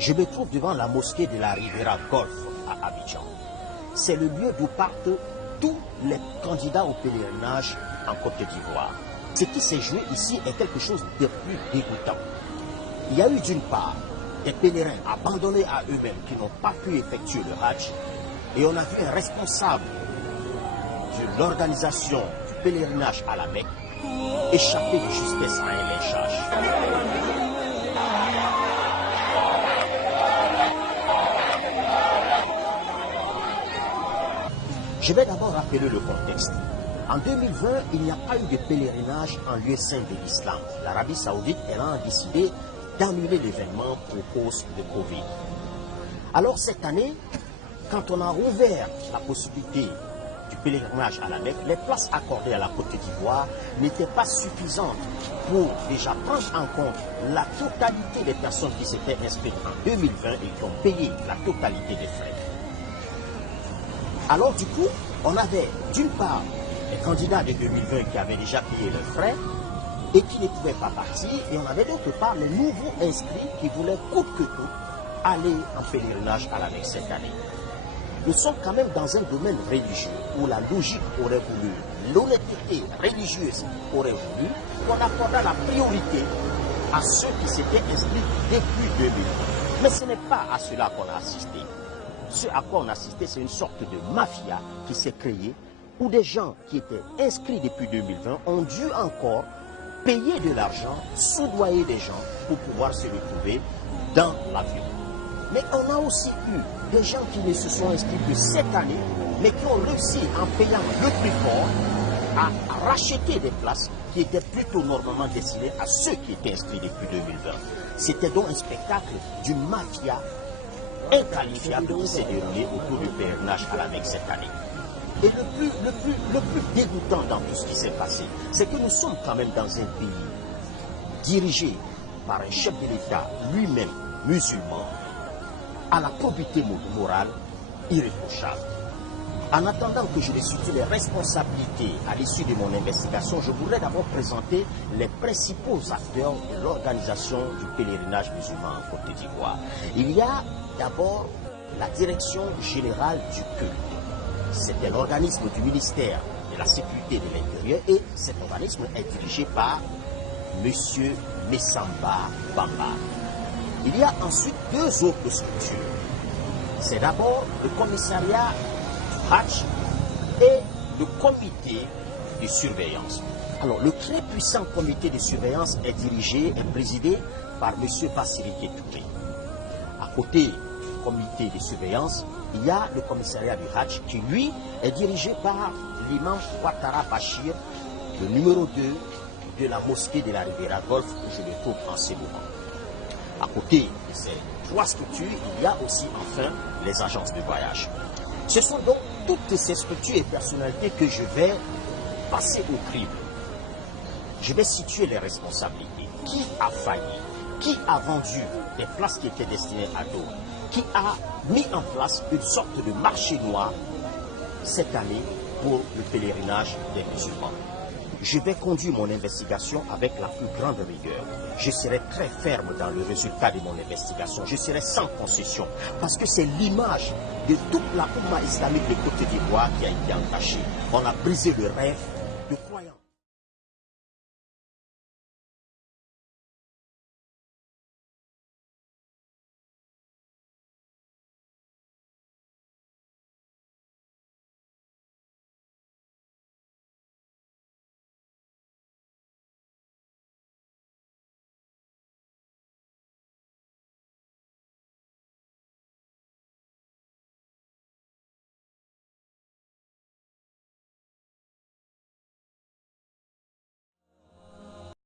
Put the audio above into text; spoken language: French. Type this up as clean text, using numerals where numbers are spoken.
Je me trouve devant la mosquée de la Riviera Golf à Abidjan. C'est le lieu d'où partent tous les candidats au pèlerinage en Côte d'Ivoire. Ce qui s'est joué ici est quelque chose de plus dégoûtant. Il y a eu d'une part des pèlerins abandonnés à eux-mêmes qui n'ont pas pu effectuer le Hajj, et on a vu un responsable de l'organisation du pèlerinage à la Mecque échapper de justesse à un lynchage. Je vais d'abord rappeler le contexte. En 2020, il n'y a pas eu de pèlerinage en lieu saint de l'islam. L'Arabie Saoudite, elle a décidé d'annuler l'événement pour cause de Covid. Alors cette année, quand on a rouvert la possibilité du pèlerinage à la Mecque, les places accordées à la Côte d'Ivoire n'étaient pas suffisantes pour déjà prendre en compte la totalité des personnes qui s'étaient inscrites en 2020 et qui ont payé la totalité des frais. Alors du coup, on avait d'une part les candidats de 2020 qui avaient déjà payé leurs frais et qui ne pouvaient pas partir, et on avait d'autre part les nouveaux inscrits qui voulaient coûte que coûte aller en pèlerinage à la Mecque cette année. Nous sommes quand même dans un domaine religieux où la logique aurait voulu, l'honnêteté religieuse aurait voulu qu'on accorde la priorité à ceux qui s'étaient inscrits depuis 2020. Mais ce n'est pas à cela qu'on a assisté. Ce à quoi on a assisté, c'est une sorte de mafia qui s'est créée où des gens qui étaient inscrits depuis 2020 ont dû encore payer de l'argent, soudoyer des gens pour pouvoir se retrouver dans l'avion. Mais on a aussi eu des gens qui ne se sont inscrits que cette année, mais qui ont réussi en payant le prix fort à racheter des places qui étaient plutôt normalement destinées à ceux qui étaient inscrits depuis 2020. C'était donc un spectacle d'une mafia inqualifiable qui s'est déroulé autour du pèlerinage à la Mecque cette année. Et le plus dégoûtant dans tout ce qui s'est passé, c'est que nous sommes quand même dans un pays dirigé par un chef de l'État lui-même musulman, à la probité morale irréprochable. En attendant que je situe les responsabilités à l'issue de mon investigation, je voudrais d'abord présenter les principaux acteurs de l'organisation du pèlerinage musulman en Côte d'Ivoire. Il y a d'abord la direction générale du culte. C'était l'organisme du ministère de la Sécurité de l'Intérieur, et cet organisme est dirigé par M. Messamba Bamba. Il y a ensuite deux autres structures. C'est d'abord le commissariat du Hajj et le comité de surveillance. Alors, le très puissant comité de surveillance est dirigé et présidé par M. Bassiré Touré. À côté du comité de surveillance, il y a le commissariat du Hajj qui, lui, est dirigé par l'imam Ouattara Bachir, le numéro 2 de la mosquée de la Riviera Golf, où je le trouve en ce moment. À côté de ces trois structures, il y a aussi enfin les agences de voyage. Ce sont donc toutes ces structures et personnalités que je vais passer au crible. Je vais situer les responsabilités. Qui a failli? Qui a vendu des places qui étaient destinées à d'autres? Qui a mis en place une sorte de marché noir cette année pour le pèlerinage des musulmans? Je vais conduire mon investigation avec la plus grande rigueur. Je serai très ferme dans le résultat de mon investigation. Je serai sans concession, parce que c'est l'image de toute la Oumma islamique de Côte d'Ivoire qui a été entachée. On a brisé le rêve